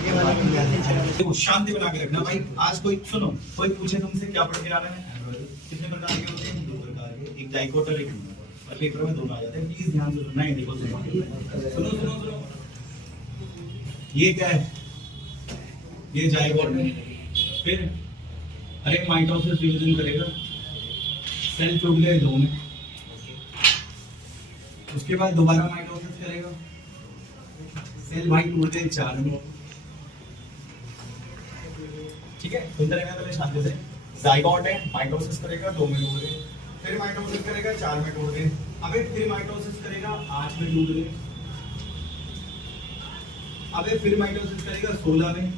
देखो शांति बना के रखना भाई। आज कोई सुनो, कोई पूछे तुमसे क्या पढ़ के आ रहा है, कितने प्रकार के होते हैं? 2 प्रकार के, एक डाइकोटर, एक मोनोकोट। और पेपर में दोनों आ जाते हैं, प्लीज ध्यान से सुनना है। देखो सुनो सुनो सुनो, ये क्या है? ये जाइगोट है। फिर अरे माइटोसिस डिवीजन करेगा, सेल टूट गए 2 में, उसके बाद दोबारा माइटोसिस करेगा, सेल भाई टूट गए 4 में। ठीक है, सुनते रहना पहले शांति से। जाइगोट है, माइटोसिस करेगा 2 में टूट गए, फिर माइटोसिस करेगा 4 में टूट गए, अबे फिर माइटोसिस करेगा 8 में टूट गए, अबे फिर माइटोसिस करेगा 16 में।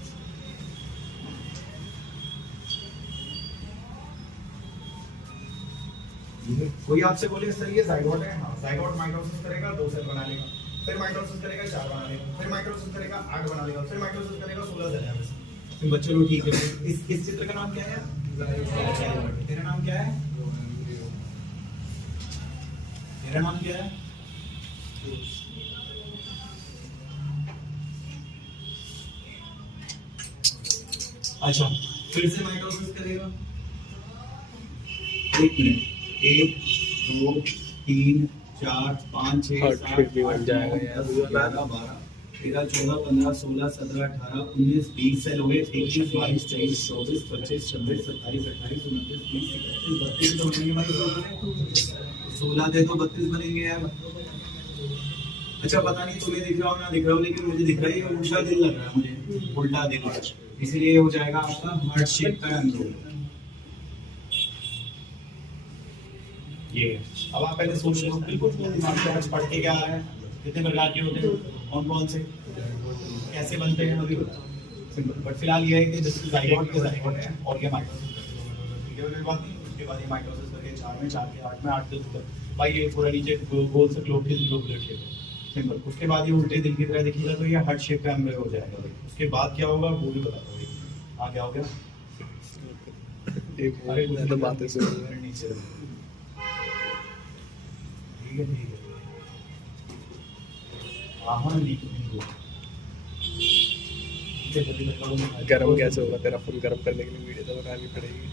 कोई आपसे बोले सर ये जाइगोट है? हाँ, जाइगोट माइटोसिस करेगा 2 सेल बना लेगा, फिर माइटोसिस करेगा 4 बना लेगा, फिर माइटोसिस करेगा 8 बना लेगा, फिर माइटोसिस करेगा 16 सेल। फिर बच्चे लोग ठीक है। इस चित्र का नाम क्या है? तेरा नाम क्या है? तेरा नाम क्या है? अच्छा, फिर से माइटोसिस करेगा। 1 मिनट, 1 2 3 4 5 6 7 8 9 10 11 12 13 14 15 16 17 18 19 20 सेल हो गए। 21 22 23 24 25 26 27 28 29 30 31 32 तो बनेंगे भाई। 16 दे तो 32 बनेंगे यार। अच्छा, पता नहीं तुम्हें दिख रहा हो ना दिख रहा हो, लेकिन मुझे दिख रहा है उल्टा दिल लग रहा है मुझे, उल्टा दिल, इसलिए हो जाएगा आपका हार्ट शेप का एम्ब्रियो। ये अब आप पहले सोच लो, बिल्कुल दिमाग से आज पढ़ के क्या आ रहा है, कितने प्रकार के होते हैं, कौन कौन से, कैसे बनते हैं, अभी सिंपल। बट फिलहाल ये है कि जैसे जाइगोट है और ये माइटोसिस, ठीक है, कोई बात नहीं। उसके बाद ये माइटोसिस करके 4 में, 4 के 8 में, 8 के ऊपर भाई ये थोड़ा नीचे गोल से ग्लोब के ब्लड शेप है, सिंपल। उसके बाद ये उल्टे दिल की तरह दिखेगा, तो ये हार्ट शेप का एम्ब्रियो हो जाएगा। उसके बाद क्या होगा वो भी बताता हूँ। हाँ, क्या हो गया? अरे मैं तो बातें सुन रहा हूं नीचे। ठीक है ठीक है, हाँ गरम कैसे होगा? तेरा फुल गरम करने के लिए वीडियो तो बनानी पड़ेगी।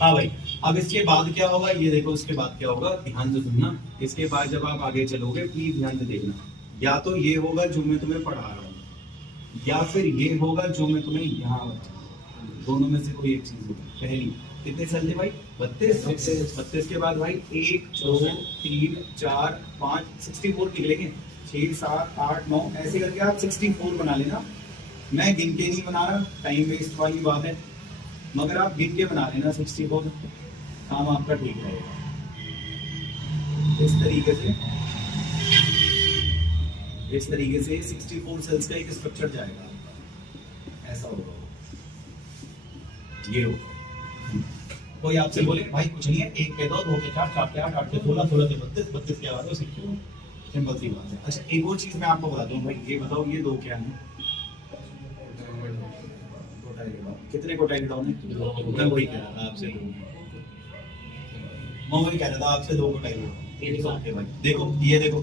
हाँ भाई, अब इसके बाद क्या होगा ये देखो। इसके बाद क्या होगा, ध्यान से सुनना। इसके बाद जब आप आगे चलोगे प्लीज ध्यान से देखना। या तो ये होगा जो मैं तुम्हें पढ़ा रहा हूँ, या फिर ये होगा जो मैं तुम्हें यहाँ, दोनों में से कोई एक चीज होगी। पहली कितने सेल थे भाई? 32। 32 के बाद भाई 1 2 3 4 5 64 निकलेंगे। 6 7 8 9 ऐसे करके आप 64 बना लेना। मैं गिन के नहीं बना रहा, टाइम वेस्ट वाली बात है, मगर आप गिन के बना लेना 64, काम आपका ठीक रहेगा। इस तरीके से 64 सेल्स का एक स्ट्रक्चर जाएगा, ऐसा होगा। ये होगा। कोई आपसे बोले भाई कुछ नहीं है, 1 के 2 2 के 4 4 के 8 8 के 16 16 के 32 32 के बाद 64, सिंपल सी बात है। अच्छा, एक और चीज मैं आपको बता दूं भाई, ये बताओ ये 2 क्या है? कितने कोटाइलिडॉन है? मैं वही कह रहा था आपसे 2, मैं वही कह रहा था आपसे 2 कोटाइलिडॉन। भाई देखो, ये देखो,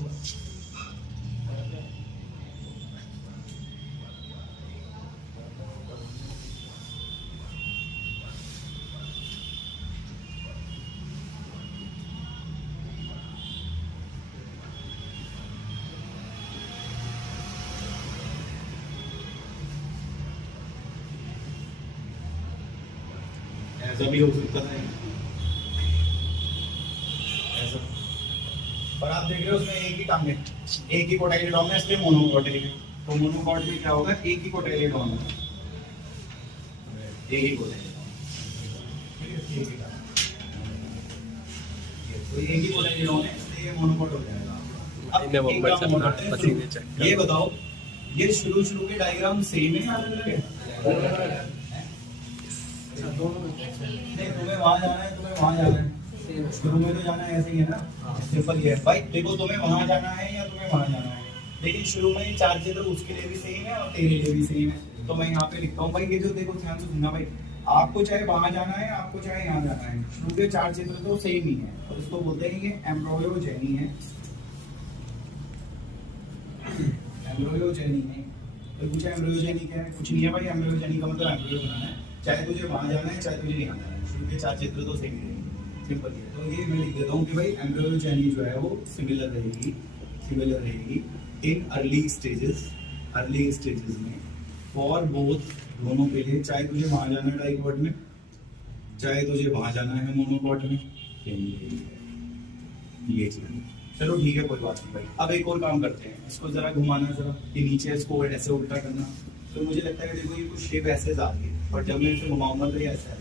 ऐसा भी हो सकता है, ऐसा। और आप देख रहे हो उसमें एक ही टांग है, एक ही कोटाइलिडॉन है, इसलिए मोनोकोट है। तो मोनोकोट में क्या होगा, एक ही कोटाइलिडॉन है, एक ही कोटाइलिडॉन, तो एक ही कोटाइलिडॉन है, इसलिए मोनोकोट हो जाएगा। अब ये बताओ, ये शुरू के डायग्राम सेम है या अलग है? नहीं, तुम्हें वहां जाना है, तुम्हें वहां जाना है, शुरू में तो जाना है, ऐसे ही है ना, सिंपल ये है भाई। देखो तुम्हें वहां जाना है या तुम्हें वहां जाना है, लेकिन शुरू में 4 चित्र उसके लिए भी सेम है और तेरे लिए भी सेम है। तो मैं यहाँ पे लिखता हूँ भाई, ये जो देखो ध्यान से सुनना भाई, आपको चाहे वहां जाना है, आपको चाहे यहाँ जाना है, शुरू के 4 चित्र तो सेम ही है, और इसको बोलते हैं ये एम्ब्रियोजेनी है। एम्ब्रोयोजेनी है। तो पूछा एम्ब्रोयोजेनी क्या है? कुछ नहीं है भाई, एम्ब्रोयोजेनी का मतलब एम्ब्रोयो बनाना है, चाहे तुझे वहां जाना है चाहे तुझे यहाँ जाना है, शुरू के 4 चित्र तो सेम रहेंगे, सिंपल है। तो ये मैं लिख देता हूँ कि भाई एम्ब्रोयोजेनी जो है वो सिमिलर रहेगी इन अर्ली स्टेजेस में फॉर बोथ, दोनों के लिए, चाहे तुझे वहां जाना है डाइकोट में चाहे तुझे वहां जाना है मोनोकोट में, ये चीज। चलो ठीक है, कोई बात नहीं भाई। अब एक और काम करते हैं, इसको जरा घुमाना, जरा ये नीचे इसको ऐसे उल्टा करना। तो मुझे लगता है कि देखो ये कुछ शेप ऐसे जा रही है, पर जब मैं इसे घुमाऊंगा तो ये ऐसा है।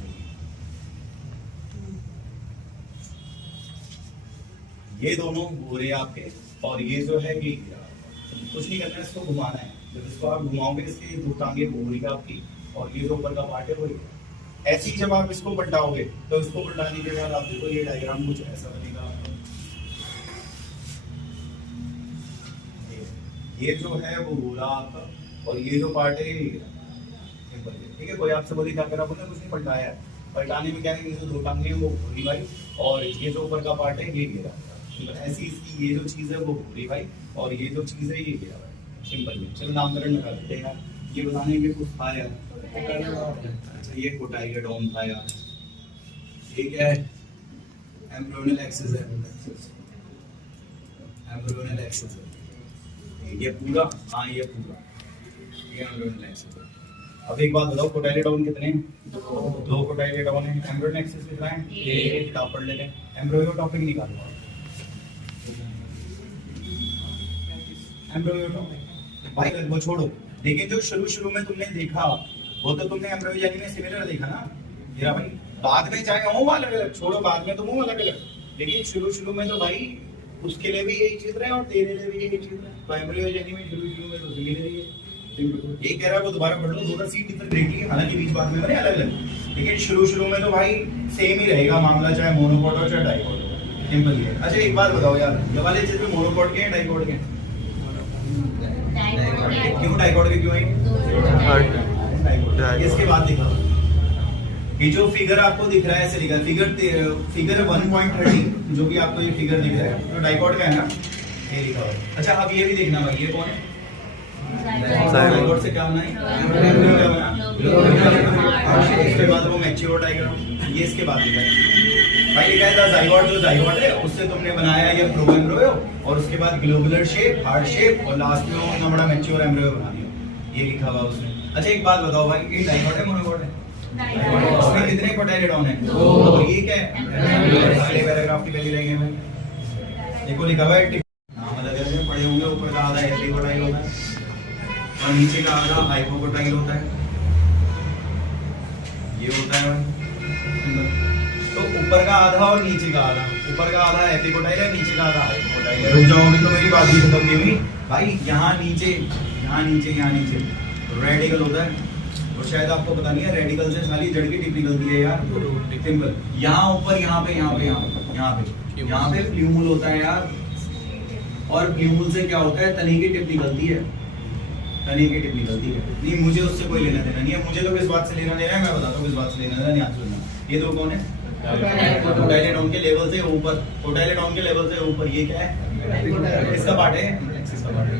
ये दोनों हो रहे आपके, और ये जो है ये कुछ नहीं करना है, इसको घुमाना है। जब इसको आप घुमाओगे इसके दो टांगे हो रही आपकी, और ये जो ऊपर का पार्ट है वो ऐसे ही। जब आप इसको पलटाओगे तो इसको पलटाने के बाद आप देखो ये डायग्राम कुछ ऐसा बनेगा। ये जो है वो गोला आपका, और ये जो पार्ट है ये सिंपल है, ठीक है। कोई आपसे बोले क्या करा, बोले कुछ नहीं, पलटाया है। पलटाने में क्या है, ये जो दो टांगे हैं वो घूरी भाई, और ये जो ऊपर का पार्ट है ये गिरा। ऐसी इसकी ये जो चीज है वो घूरी भाई, और ये जो चीज है ये गिरा भाई, सिंपल है। चलो नामकरण लगा देते हैं। ये बताने के कुछ था यार, अच्छा ये कोटाइलेडोन था यार, ये क्या है, एम्ब्रियोनल एक्सिस है, एम्ब्रियोनल एक्सिस है, ये पूरा, हाँ ये पूरा, ये एम्ब्रियोनल एक्सिस है। अब एक बात बताओ, कोटाइलेडोन कितने हैं? दो कोटाइलेडोन है। एम्ब्रियोनल एक्सिस कितना है? एक। टॉप पढ़ लेते हैं, एम्ब्रियो टॉपिक निकालो। एम्ब्रियो टॉपिक भाई वो छोड़ो, लेकिन जो शुरू में तुमने देखा वो तो तुमने एम्ब्रियोजेनी में सिमिलर देखा ना, ये भाई। बाद में चाहे हो अलग अलग, छोड़ो बाद में तुम हो अलग अलग, लेकिन शुरू में तो भाई उसके लिए भी यही चीज रहे और तेरे लिए भी यही चीज रहे। तो एम्ब्रियोजेनी में शुरू में तो सिमिलर ही है। ये कह रहा है वो दोबारा पढ़ लो, दोनों सीट डिफरेंटली है, हालांकि बीच बाद में बने अलग अलग, लेकिन शुरू में तो भाई सेम ही रहेगा मामला, चाहे मोनोकोट हो चाहे डाइकोट हो, सिंपल ही है। अच्छा एक बात बताओ यार, ये वाले चित्र मोनोकोट के हैं डाइकोट के? क्यों डाइकोट के क्यों है? इसके बाद दिखा, ये जो फिगर आपको दिख रहा है ऐसे लिखा, फिगर 1.30 जो भी आपको ये फिगर दिख रहा है तो डाइकोट का है ना, ये लिखा हुआ। अच्छा अब ये भी देखना भाई, ये कौन है? डाइकोट से क्या बना है? इसके बाद वो मैच्योर डायग्राम, ये इसके बाद लिखा है भाई, लिखा है जाइगोट, जो जाइगोट है उससे तुमने बनाया ये प्रो एम्ब्रियो, और उसके बाद ग्लोबुलर शेप, हार्ट शेप, और लास्ट में उन्होंने बड़ा मैच्योर एम्ब्रियो बना दिया, ये लिखा हुआ उसने। अच्छा एक बात बताओ भाई, ये डाइकोट है मोनोकोट है? इसमें कितने कोटाइलेडोन है? और ये क्या है? पहले पैराग्राफ की पहली लाइन है, देखो लिखा हुआ है, नाम अलग अलग पढ़े होंगे, ऊपर का आधा एपिकोटाइल होता है और नीचे का आधा हाइपोकोटाइल होता है, ये होता है। तो ऊपर का आधा और नीचे का आधा, ऊपर का आधा एपिकोटाइल है, नीचे का आधा हाइपोकोटाइल है। रुक जाओगे तो मेरी बात भी खत्म नहीं हुई भाई। यहाँ नीचे रेडिकल होता है, और शायद आपको पता नहीं है, रेडिकल से खाली जड़ की टिप निकलती है यार, सिंपल। यहाँ ऊपर यहाँ पे फ्लूमुल होता है यार, और फ्लूमुल से क्या होता है, तने की टिप निकलती है, नहीं मुझे उससे कोई लेना देना नहीं है, मुझे तो किस बात से लेना देना है मैं बताता हूँ किस बात से लेना देना, ध्यान सुनना। ये दो कौन है? कोटाइलेडोन के लेवल से ऊपर, कोटाइलेडोन के लेवल से ऊपर, ये क्या है? इसका पार्ट है, एक्सिस का पार्ट है,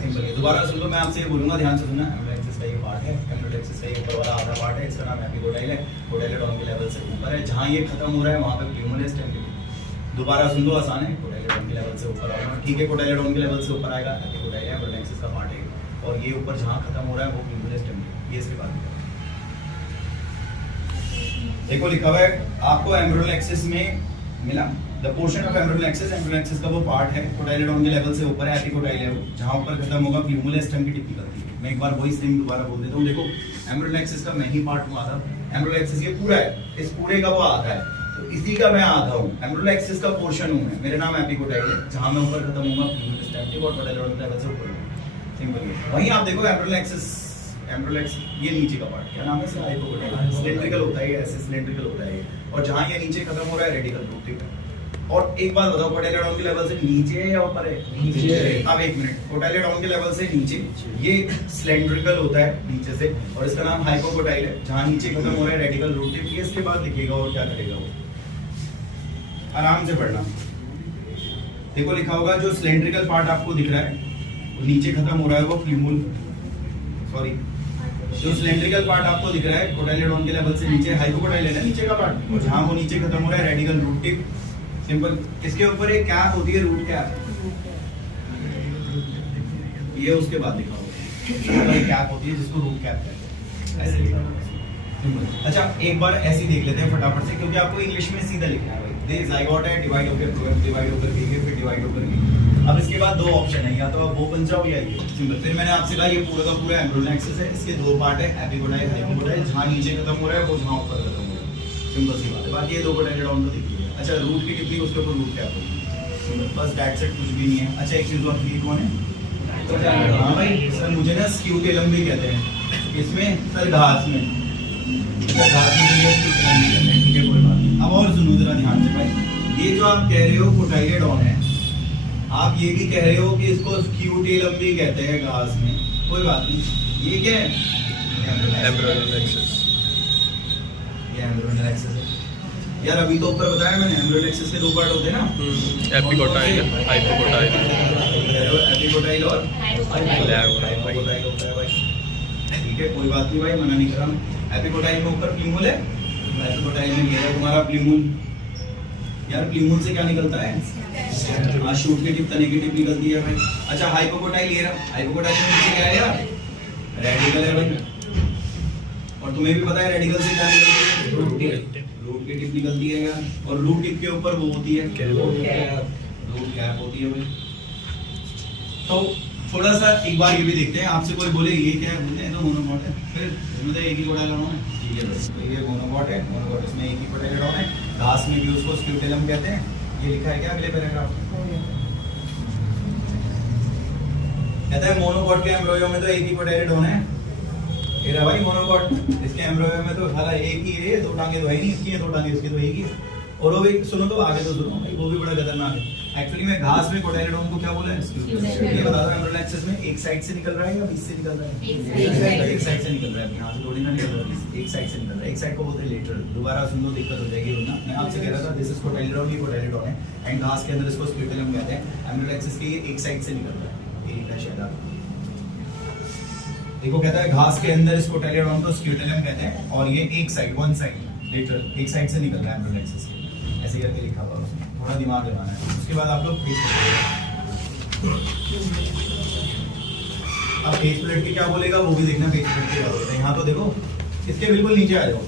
सिंपल है। दोबारा सुन लो, मैं आपसे ये बोलूंगा, ध्यान से सुनना। एक्सिस का ये पार्ट है, एक्सिस का ये ऊपर वाला आधा पार्ट है, इसका नाम एपिकोटाइल है, कोटाइलेडोन के लेवल से ऊपर है, जहाँ ये खत्म हो रहा है वहाँ पे फ्लूमुल है, स्टेम। दोबारा सुन लो, आसान है, कोटाइलेडोन के लेवल से ऊपर आना, ठीक है, कोटाइलेडोन के लेवल से ऊपर आएगा, एपिकोटाइल है, एक्सिस का पार्ट है, और ये ऊपर जहाँ खत्म हो रहा है वो फ्लूमुल है, स्टेम। ये इसके बाद देखो लिखा हुआ है आपको एम्ब्रियोनल एक्सिस में मिला, the portion of embryonal axis का वो पार्ट है, कोटाइलेडोन के लेवल से ऊपर है, एपिकोटाइल है, जहाँ ऊपर खत्म होगा फ्लूमुल है, स्टेम की टिप निकलती है। मैं एक बार वही सेम दोबारा बोल देता हूँ, देखो एम्ब्रियोनल एक्सिस का मैं ही पार्ट हूँ आधा, एम्ब्रियोनल एक्सिस ये पूरा है, इस पूरे का वो आधा है, तो इसी का मैं आधा हूँ, एम्ब्रियोनल एक्सिस का पोर्शन हूँ मैं, मेरा नाम एपिकोटाइल है, जहाँ मैं ऊपर खत्म होगा फ्लूमुल स्टेम की, और कोटाइलेडोन के लेवल से ऊपर, सिंपल है। वहीं आप देखो एम्ब्रियोनल एक्सिस ये नीचे का पार्ट, क्या नाम है इसका? हाइपोकोटाइल, सिलेंड्रिकल होता है, ऐसे सिलेंड्रिकल होता है, और जहाँ ये नीचे खत्म हो रहा है रेडिकल रूट है। और एक बात बताओ, कोटाइलेडोन के लेवल से नीचे है या ऊपर है? नीचे। अब एक मिनट, कोटाइलेडोन के लेवल से नीचे, ये सिलेंड्रिकल होता है नीचे से, और इसका नाम हाइपोकोटाइल है, जहाँ नीचे खत्म हो रहा है रेडिकल रूट टिप। ये इसके बाद लिखेगा और क्या करेगा वो, आराम से पढ़ना। देखो लिखा होगा जो सिलेंड्रिकल पार्ट आपको दिख रहा है, नीचे खत्म हो रहा है वो फ्यूमुल, सॉरी जो सिलेंड्रिकल पार्ट आपको दिख रहा है कोटाइलेडोन के लेवल से नीचे हाइपोकोटाइल है ना नीचे का पार्ट, और जहां वो नीचे खत्म हो रहा है रेडिकल रूट टिप। सिंपल, इसके ऊपर एक कैप होती है रूट कैप, ये उसके बाद लिखा होगा एक कैप होती है जिसको रूट कैप कहते हैं, ऐसे लिखा होगा। सिंपल। अच्छा एक बार ऐसे ही देख लेते हैं फटाफट से, क्योंकि आपको इंग्लिश में सीधा लिखना है भाई। दे जाइगोट है, डिवाइड होकर डिवाइड होकर के फिर डिवाइड होकर के। अब इसके बाद दो ऑप्शन है, या तो आप वो बन जाओ या ये। सिंपल। फिर मैंने आपसे कहा ये पूरा का पूरा एम्ब्रियोनिक एक्सिस है, इसके दो पार्ट है, एपिकोटाइल हाइपोकोटाइल, जहां नीचे खत्म हो रहा है वो जहां ऊपर खत्म हो रहा है। सिंपल सी बात है। बाकी ये दो कोटाइलेडोन को देखिए। अच्छा रूट की कितनी उसके ऊपर रूट कैप होगी, बस दैट्स इट, कुछ भी नहीं है। अच्छा एक चीज और क्लिक कौन है, हाँ भाई सर मुझे ना स्क्यूटेलम भी कहते हैं, इसमें सर घास में, घास में स्क्यूटेलम भी कहते हैं, ठीक है कोई बात नहीं। अब और सुनो जरा ध्यान से भाई, ये जो आप कह रहे हो कोटाइलेडोन है, आप ये भी कह रहे हो कि इसको स्क्यूटेलम भी कहते हैं घास में, कोई बात नहीं। ये क्या है, एम्ब्रियोनिक एक्सिस। ये एम्ब्रियोनिक एक्सिस है यार, अभी तो ऊपर बताया मैंने एम्ब्रियोनिक एक्सिस के दो पार्ट होते हैं ना, एपिकोटाइल हाइपोकोटाइल। एपिकोटाइल और हाइपोकोटाइल होता है भाई, ठीक है कोई बात नहीं भाई, मना नहीं कर रहा मैं। एपिकोटाइल में ऊपर प्लीमुल है, एपिकोटाइल में ये है तुम्हारा प्लीमुल। यार प्लीमुल से क्या निकलता है, हाँ शूट की टिप, तने की टिप निकलती है भाई। अच्छा हाइपोकोटाइल ये रहा, हाइपोकोटाइल में नीचे क्या है यार, रेडिकल है भाई, और तुम्हें भी पता है रेडिकल से क्या निकलती है, रूट की टिप निकलती है यार, और रूट टिप के ऊपर वो होती है रूट कैप होती है भाई। तो थोड़ा सा एक बार ये भी देखते हैं, आपसे कोई बोले ये क्या है, बोलते हैं तो मोनोकॉट है, फिर मतलब एक ही कोटाइलेडोन है, ठीक है भाई, तो ये मोनोकॉट है, मोनोकॉट इसमें एक ही कोटाइलेडोन है। घास में भी उसको स्क्यूटेलम कहते हैं, ये लिखा है क्या अगले पैराग्राफ में, कहता है मोनोकॉट के एम्ब्रियो में तो एक ही कोटाइलेडोन है, ये रहा भाई मोनोकॉट, इसके एम्ब्रियो में तो साला एक ही है, दो टांगे तो है नहीं, इसकी है दो टांगे, इसकी तो एक ही है। और वो भी सुनो तो आगे तो सुनो भाई, वो भी बड़ा खतरनाक है। एक्चुअली में घास में कोटाइलेडोन को क्या बोला है, ये बता दो एम्ब्रियोनिक एक्सिस में एक साइड से निकल रहा है या बीच से निकल रहा है, एक साइड से निकल रहा है, यहाँ से थोड़ी ना निकल रहा है, एक साइड से निकल रहा है, एक साइड को बोलते हैं लेटरल। दोबारा सुन लो दिक्कत हो जाएगी वरना। मैं आपसे कह रहा था दिस इज कोटाइलेडोन, ये कोटाइलेडोन है, एंड घास के अंदर इसको स्क्यूटेलम कहते हैं। एम्ब्रियोनिक एक्सिस के ये एक साइड से निकल रहा है, ये लिखा शायद आप देखो, कहता है घास के अंदर इसको कोटाइलेडोन को स्क्यूटेलम कहते हैं, और ये एक साइड, वन साइड लेटरल, एक साइड से निकल रहा है एम्ब्रियोनिक एक्सिस के, ऐसे करके लिखा हुआ है, थोड़ा दिमाग लगाना है। उसके बाद आप लोग फेस अब फेस प्लेट के क्या बोलेगा वो भी देखना, फेस प्लेट के क्या बोलेगा। यहाँ तो देखो इसके बिल्कुल नीचे आ जाओ,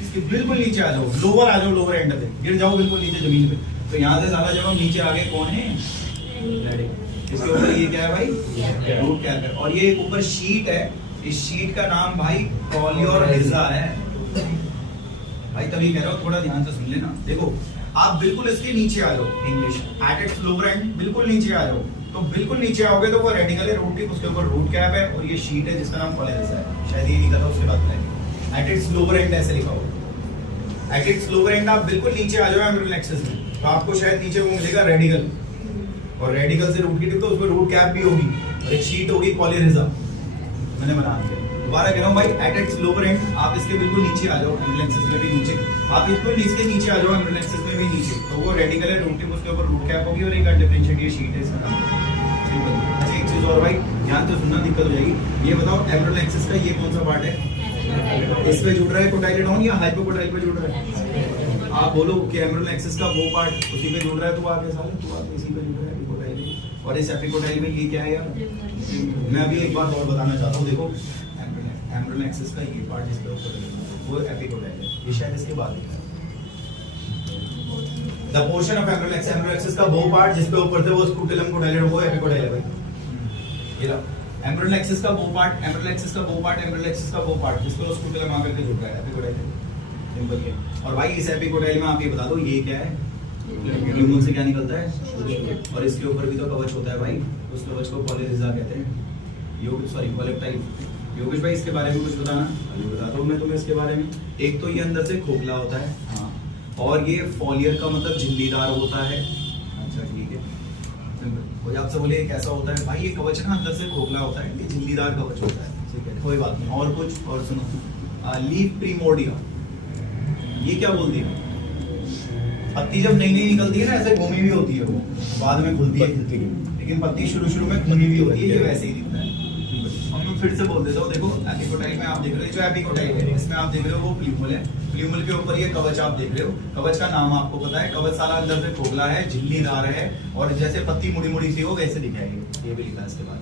इसके बिल्कुल नीचे आ जाओ, लोअर आ जाओ, लोअर एंड पे गिर जाओ बिल्कुल नीचे जमीन पे। तो यहाँ से सारा जब हम नीचे आगे कौन है, इसके ऊपर ये क्या है भाई, रूट कैप है, और ये ऊपर शीट है, इस शीट का नाम भाई कॉलियोरिजा है भाई, तभी कह रहा हूँ थोड़ा ध्यान से सुन लेना। देखो आप बिल्कुल इसके नीचे आ जाओ, English at its lower and बिल्कुल नीचे आ जाओ, तो बिल्कुल नीचे आओगे तो वो रेडिकल है, रूट टिप, उसके ऊपर रूट कैप है, और ये शीट है जिसका नाम कॉलियोरिजा है, शायद ये लिखा था उसके बाद में एट इट्स लोअर एंड ऐसे लिखा होगा। एट इट्स लोअर एंड आप बिल्कुल नीचे आ जाओ एम्ब्रियोनिक एक्सिस में, तो आपको शायद नीचे वो मिलेगा रेडिकल, और रेडिकल से रूट की टिप तो उसमें रूट कैप भी होगी, और एक शीट होगी कॉलियोरिजा, मैंने बना दिया। दोबारा कह रहा हूँ भाई, एट इट्स लोअर एंड आप इसके बिल्कुल नीचे आ जाओ, एम्ब्रियोनिक एक्सिस में भी नीचे, आप बिल्कुल इसके नीचे आ जाओ एम्ब्रियोनिक एक्सिस में भी नीचे, तो वो रेडिकल है, रूट टिप, उसके ऊपर रूट कैप होगी, और एक डिफरेंशिएट ये शीट है इसका नाम। अच्छा एक चीज और भाई ध्यान से सुनना, दिक्कत हो जाएगी। ये बताओ एम्ब्रियोनिक एक्सिस का ये कौन सा पार्ट है, इस पे जुड़ रहा है कोटाइलेडोन या हाइपोकोटाइल पे जुड़ रहा है? आप बोलो कि एम्ब्रियोनिक एक्सिस का वो पार्ट उसी पे जुड़ रहा है, तो आगे साले तू आगे इसी पे जुड़ रहा है एपिकोटाइल, और इस एपिकोटाइल में ये क्या है यार, मैं अभी एक बात और बताना चाहता हूँ। देखो एम्ब्रियोनिक एक्सिस का ये पार्ट जिस पे वो एपिकोटाइल है, ये शायद इसके बाद है, the portion of embryonic axis का वो पार्ट जिस पे ऊपर से वो स्क्यूटेलम कोटाइलेडोन, वो एपिकोटाइल है भाई। ये रहा एम्ब्रियोनिक एक्सिस का वो पार्ट, एम्ब्रियोनिक एक्सिस का वो पार्ट, एम्ब्रियोनिक एक्सिस का वो पार्ट जिस पे वो स्क्यूटेलम आकर के जुड़ रहा है, एपिकोटाइल है, सिंपल है। और भाई इस एपिकोटाइल में आप ये बता दो ये क्या है, ल्यूमन से क्या निकलता है, और इसके ऊपर भी तो कवच होता है भाई, उस कवच को कॉलियोरिजा कहते हैं, सॉरी कोलेप्टाइल। योगेश भाई इसके बारे में कुछ बताना, बताता हूँ मैं तुम्हें इसके बारे में। एक तो ये अंदर से खोखला होता है, हाँ, और ये फॉलियर का मतलब झिल्लीदार होता है। अच्छा ठीक है, कोई आपसे बोले कैसा होता है भाई, ये कवच ना अंदर से खोखला होता है, ये झिल्लीदार कवच होता है, ठीक है कोई बात नहीं। और कुछ और सुनो, लीफ प्रीमोर्डिया, ये क्या बोलती है, पत्ती जब नई नई निकलती है ना ऐसे घूमी हुई होती है, वो बाद में खुलती है, ठीक लेकिन पत्ती शुरू में खूनी भी होती है, ये वैसे ही दिखता है। अब मैं फिर से बोल देता हूँ, देखो एपिकोटाइल में आप देख रहे हो, जो एपिकोटाइल है इसमें आप देख रहे हो वो प्ल्यूमल है, प्ल्यूमल के ऊपर ये कवच आप देख रहे हो, कवच का नाम आपको पता है, कवच साला अंदर से खोखला है, झिल्लीदार है, और जैसे पत्ती मुड़ी मुड़ी सी हो वैसे दिखाएगी, ये भी लिखा है इसके बाद।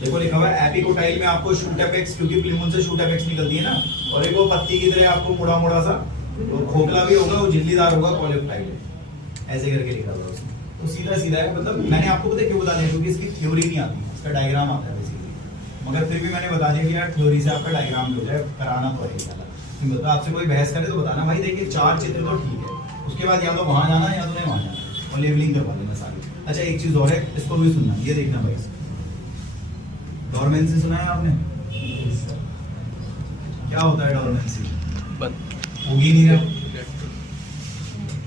देखो लिखा हुआ है एपिकोटाइल में आपको शूट एपेक्स, क्योंकि प्ल्यूमल से शूट एपेक्स निकलती है ना, और एक वो पत्ती की तरह आपको मुड़ा मुड़ा सा, वो खोखला भी होगा, वो झिल्लीदार होगा, कॉलियोप्टाइल है, ऐसे करके लिखा हुआ है उसमें। तो सीधा सीधा है, मतलब मैंने आपको पता क्यों बता दिया, क्योंकि इसकी थ्योरी नहीं आती, इसका डायग्राम आता है बेसिकली, मगर फिर भी मैंने बता दिया कि यार थ्योरी से आपका डायग्राम भी हो जाए, कराना पड़ेगा। मतलब आपसे कोई बहस करे तो बताना भाई देखिए 4 चित्र तो ठीक है, उसके बाद या तो वहां जाना या तो नहीं वहां जाना, और लेबलिंग करवा देना सारी। अच्छा एक चीज और है, इसको भी सुनना, ये देखना भाई, डोरमेंसी सुना है आपने? क्या होता है डोरमेंसी? बंद। होगी नहीं रहा,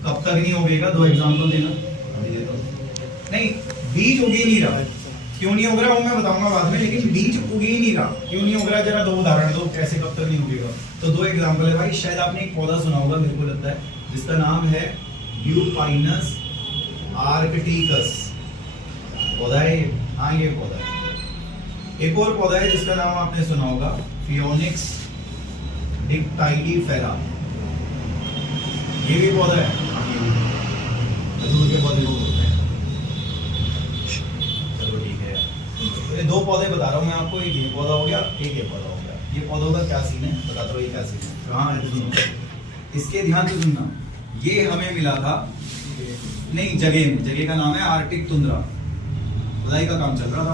कब तक नहीं होगा? 2 एग्जांपल देना। नहीं, बीज उग ही नहीं रहा, क्यों नहीं उग रहा वो मैं बताऊंगा बाद में, लेकिन बीज उग ही नहीं रहा, क्यों नहीं उग रहा जरा 2 उदाहरण दो, कैसे कब तक नहीं उगेगा। तो 2 एग्जांपल है भाई, शायद आपने एक पौधा सुना होगा मेरे को लगता है, जिसका नाम है ल्यूपाइनस आर्कटिकस, पौधा है ये, हाँ ये पौधा है। एक और पौधा है जिसका नाम आपने सुना होगा, फियोनिक्स डिक्टाइलीफेरा, ये भी पौधा है, खजूर के पौधे को बोलते हैं। चलो ठीक है यार, ये 2 पौधे बता रहा हूँ मैं आपको, एक ये पौधा हो गया, एक ये पौधा हो गया। ये पौधों का क्या सीन है बताता हूँ, ये क्या सीन है, कहाँ है सुनो, इसके ध्यान से सुनना। ये हमें मिला था नहीं जगह का नाम है आर्कटिक तुंद्रा, खुदाई का काम चल रहा था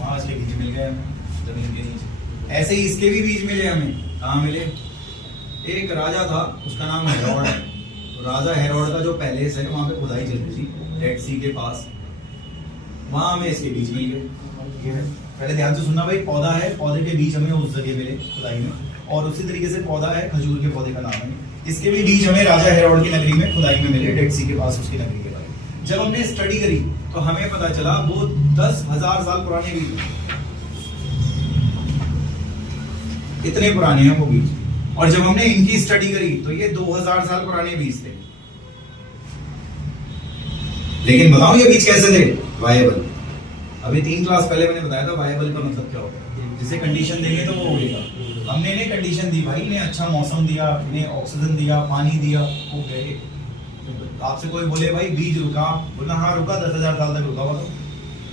वहाँ इसके बीज मिल गए हमें जमीन के नीचे। ऐसे ही इसके भी बीज मिले हमें, कहाँ मिले? एक राजा था, उसका नाम हेरोड है, राजा हेरोड का जो पैलेस है वहाँ पे खुदाई चल रही थी रेड सी के पास, वहाँ हमें इसके बीज मिल गए। पहले ध्यान से सुनना भाई, पौधा है, पौधे के बीज हमें उस जगह मिले खुदाई में, और उसी तरीके से पौधा है, खजूर के पौधे का नाम है, इसके भी बीज हमें राजा हेरोड की नगरी में खुदाई में मिले, डेड सी के पास उसकी नगरी के बारे में। जब हमने स्टडी करी तो हमें पता चला वो 10,000 साल पुराने बीज, इतने पुराने हैं वो बीज, और जब हमने इनकी स्टडी करी तो ये 2000 साल पुराने बीज थे। लेकिन बताओ ये बीज कैसे थे? वायबल। अभी 3 क्लास पहले मैंने बताया था वायबल का मतलब क्या होता है, जिसे कंडीशन देंगे तो वो उगेगा। हमने इन्हें कंडीशन दी भाई, इन्हें अच्छा मौसम दिया, इन्हें ऑक्सीजन दिया, पानी दिया, वो गए। आपसे कोई बोले भाई बीज रुका, बोलना हाँ रुका, 10,000 साल तक रुका हुआ,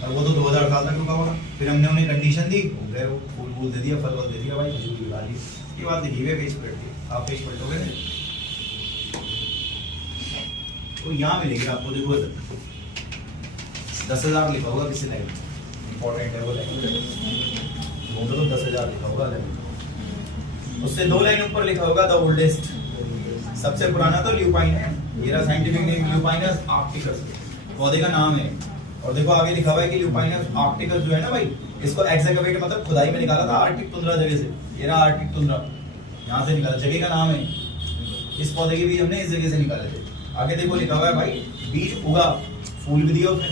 और वो तो 2000 साल तक रुका होगा। फिर हमने उन्हें कंडीशन दी, हो गए, वो फूल फूल दे दिया, फल दे दिया, भाई खजूर भी ला दी। ये बात लिखी हुई पेज पलट दी, आप पेज पलटोगे तो यहाँ मिलेगी आपको, देखो 10,000 लिखा होगा किसी लाइन, इंपॉर्टेंट है वो लाइन, वो तो 10,000 लिखा होगा लाइन, उससे 2 लाइन ऊपर लिखा होगा द ओल्डेस्ट, सबसे पुराना तो ल्यूपाइन है, मेरा साइंटिफिक नेम ल्यूपाइनस आर्कटिकस, पौधे का नाम है। और देखो आगे लिखा हुआ है कि ल्यूपाइनस आर्कटिकस जो है ना भाई, इसको एक्सकैवेट मतलब खुदाई में निकाला था आर्कटिक तुंद्रा जगह से, ये रहा आर्कटिक तुंद्रा, यहाँ से निकाला, जगह का नाम है, इस पौधे के बीज हमने इस जगह से निकाले थे। आगे देखो लिखा हुआ है भाई, बीज उगा, फूल भी दिया उसने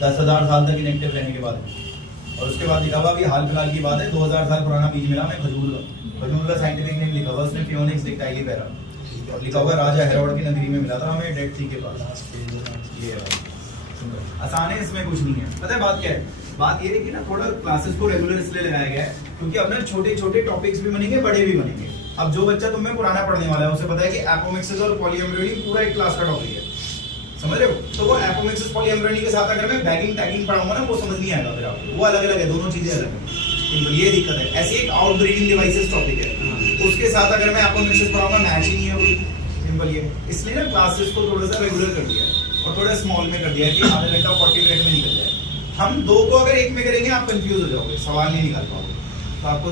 10,000 साल तक इनएक्टिव रहने के बाद, और उसके बाद लिखा हुआ अभी हाल फिलहाल की बात है, 2000 साल पुराना बीज मिला हमें खजूर का साइंटिफिक नेम लिखा हुआ उसने फियोनिक्स डिक्टाइलीफेरा, और लिखा हुआ राजा हेरोड की नगरी में मिला था हमें डेड सी के पास। ये आसान है, इसमें कुछ नहीं है। पता है बात क्या है? बात ये है कि ना थोड़ा क्लासेस को रेगुलर इसलिए लगाया गया है क्योंकि अब ना छोटे छोटे टॉपिक्स भी बनेंगे, बड़े भी बनेंगे। अब जो बच्चा तुम्हें पुराना पढ़ने वाला है उसे पता है कि एपोमिक्सिस और पॉलीएम्ब्रियोनी पूरा एक क्लास का टॉपिक है, समझ रहे हो? तो वो एपोमिक्सिस पॉलीएम्ब्रियोनी के साथ अगर मैं बैगिंग टैगिंग पढ़ाऊंगा ना वो समझ नहीं आएगा फिर आपको, वो अलग अलग है, दोनों चीजें अलग है, ये दिक्कत है। ऐसे एक आउटब्रीडिंग डिवाइसेस टॉपिक है, उसके साथ अगर मैं एपोमिक्सिस पढ़ाऊंगा मैच ही नहीं है वो, सिंपल ये। इसलिए ना क्लासेस को थोड़ा सा रेगुलर कर दिया है और थोड़ा स्मॉल में कर दिया है कि आधा घंटा 40 मिनट में निकल जाए। हम 2 को अगर 1 में करेंगे आप कंफ्यूज हो जाओगे, सवाल नहीं निकाल पाओगे, तो आपको